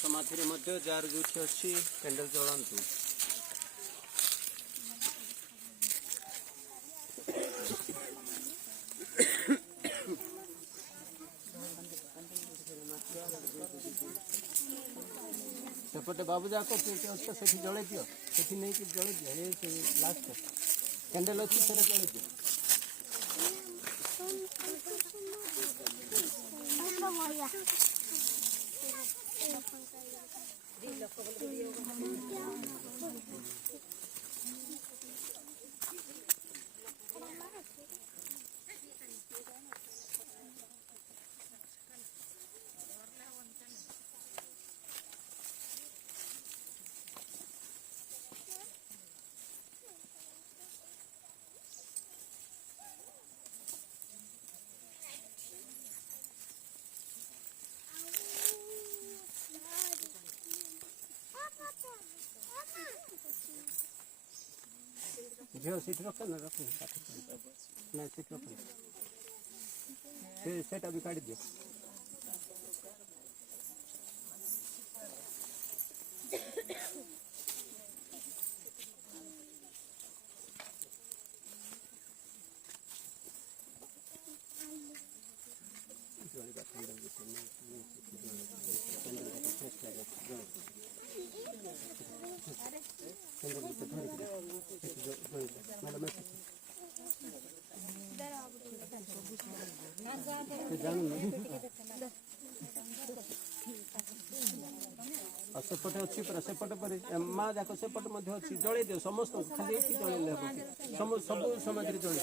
समाधि मध्य जार जो अच्छी कैंडल जलांतु सेपटे बाबू जाक से जल दियो से नहीं कि जल दियो ये लास्ट कैंडल अच्छी से जल दियो झील सीट रख ना नहीं सीट रख सेटा भी काढ़ी दियो सेपटे अच्छी पूरा सेपटे पर माँ जाक सेपटे अच्छी जल दियो समस्त खाली एक जल सब समाधि जल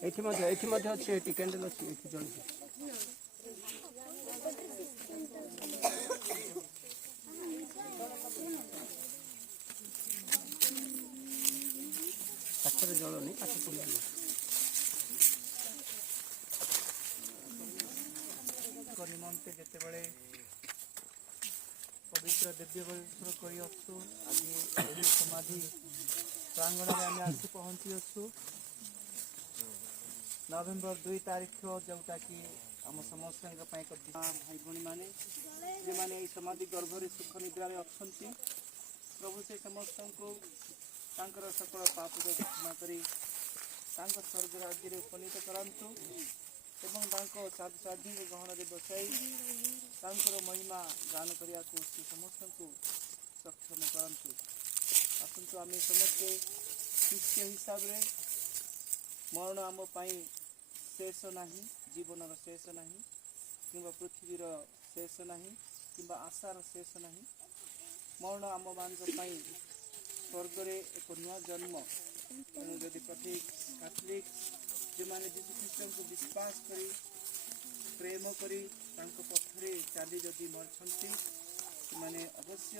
ये अच्छी कैंडल अच्छी जल काठर जल नहीं काठ पड़ा निमंते जिते बड़े पवित्र दिव्य परिसर कर आज समाधि प्रांगण में आम आसी पहुंची अच्छु नवेम्बर 2 तारीख जोटा कि आम समस्त भाई भाई मैंने जो मैंने समाधि गर्भर सुख निद्रारे अच्छा प्रभु से समस्त को सकल पाप क्षमा कर स्वर्ग राज्य उपनीत करंतु एवं साधु साध्वी गहन में बसाई महिमा गान करने को समस्त को सक्षम करंतु आसतु आम समस्ते शिष्य हिसाब से मरण आम शेष ना जीवन शेष ना कि पृथ्वीर शेष ना कि आशार शेष ना मरण आम मान स्वर्ग एक नुआ जन्म तेणु जदि प्रत्येक कैथोलिक जो मैंने जीशु ख्रीष्ट को विश्वास करी प्रेम करी पथरे चली जदि मरछंती माने अवश्य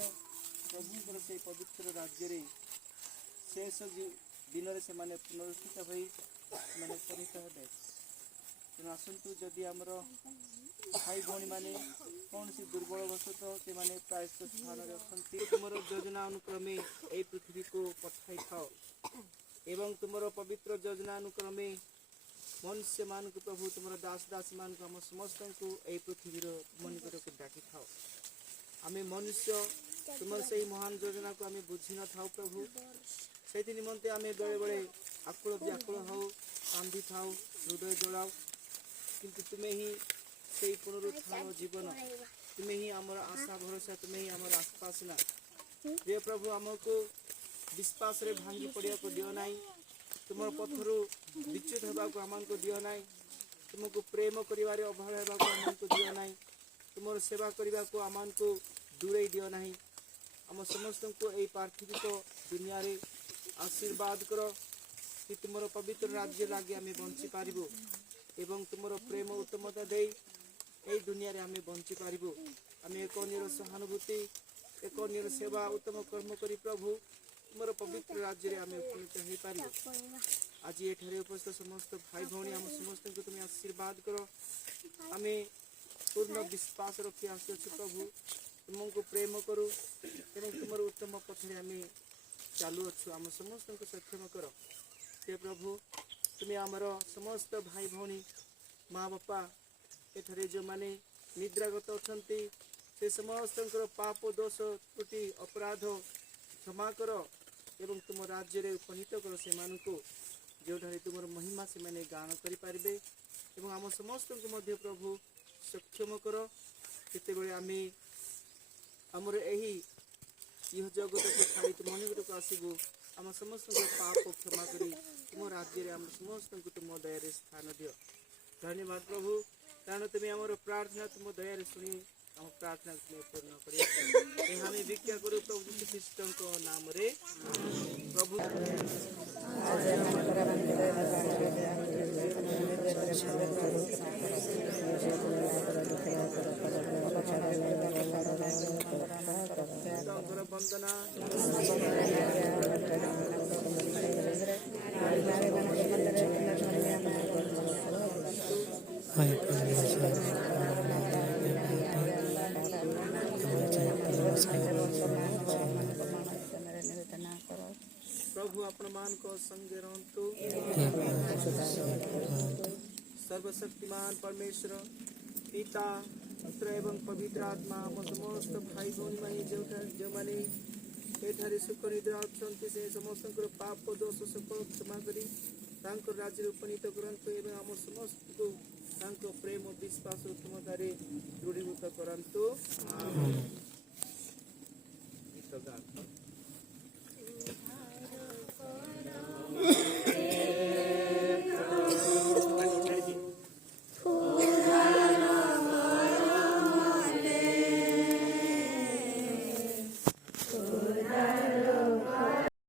प्रभु से पवित्र राज्य शेष दिन से माने पुनरुत्थित होई माने परित हेबे तेणु आसतु जदि आमर भाई भौणी मैंने कौन सी दुर्बल वशतः से मैंने प्रायश्चित स्थान अच्छा तुम योजना अनुक्रमे यही पृथ्वी को पठाई थाओ एवं तुम पवित्र योजना अनुक्रमे मनुष्य मान को प्रभु तुम दास दास मान को आम समस्त को यही पृथ्वीर तुम निकट को डाकी थाओ आम मनुष्य तुम से महान योजना को आम बुझी न था प्रभु से निमंते आम बेले बेले आकुल व्याकुल हो कांदी था हृदय जोड़ाओ किंतु तुम्हें ही से पुनरुत्थान जीवन तुम्हें ही आमर आशा भरोसा तुम्हें ही आमर आसपास ना प्रिय प्रभु आमको विश्वास रे भांगी पड़िया को दियो नाई तुम पथरु विच्युत होगा को आम को दियो नाई तुमको प्रेम करिवारे अवहेला होगा को आम को दियो नाई तुम सेवा करने को आम को दूरे दियो नाई आम समस्त को यही पार्थिव दुनिया रे आशीर्वाद कर कि तुम पवित्र राज्य लगे आम बंची पारिबो एवं तुम प्रेम उत्तमता दे यही दुनिया रे आम बंची पारिबो आम एक अन्यर सहानुभूति एक अन्यर सेवा उत्तम कर्म करी प्रभु तुम पवित्र राज्य रे आम उपनीत हो पार आज ये उपस्थित समस्त भाई भौणी आम समस्त को तुम आशीर्वाद कर आम पूर्ण विश्वास रखी आसु प्रभु तुमको प्रेम करू एवं तुम उत्तम पथरे आम चालू अच्छु आम समस्त को सक्षम कर हे प्रभु तुम्हें आमर समस्त भाई भौणी माँ बापा एठारे जो माने निद्रागत अछंती से समस्तंकर पाप दोष त्रुटि अपराध क्षमा कर एवं तुम राज्य रे उपनीत कर से मानकु जोठारे तुमर महिमा से माने गान करि पारिबे एवं आम समस्त को मध्य प्रभु सक्षम कर केते बेले आमे हमर एही यह जगत को छाड़ी तुम निकट को आसीबु आम समस्त को पाप क्षमा करी तुम राज्य रे आम समस्त को तुम दया रे स्थान दियो। धन्यवाद प्रभु कारण तुम्हें आमर प्रार्थना तुम दया रे सुनी हम प्रार्थना तुम्हें पूर्ण करियो हमें भिक्षा करू प्रभु यीशु ख्रीष्ट को नाम रे प्रभु वंदना प्रभु अपन मान को संगे रहंतु सर्वशक्तिमान परमेश्वर पिता पुत्र एवं पवित्र आत्मा हम समस्त भाई भौणी माने जो माने एठारे सुख निद्रा अछंती से समस्त पाप दोष सब क्षमा करी तांको राज्य उपनीत करंतु एवं हम समस्त को तांको प्रेम और विश्वास तुम द्वारा दृढ़ीभूत करंतु।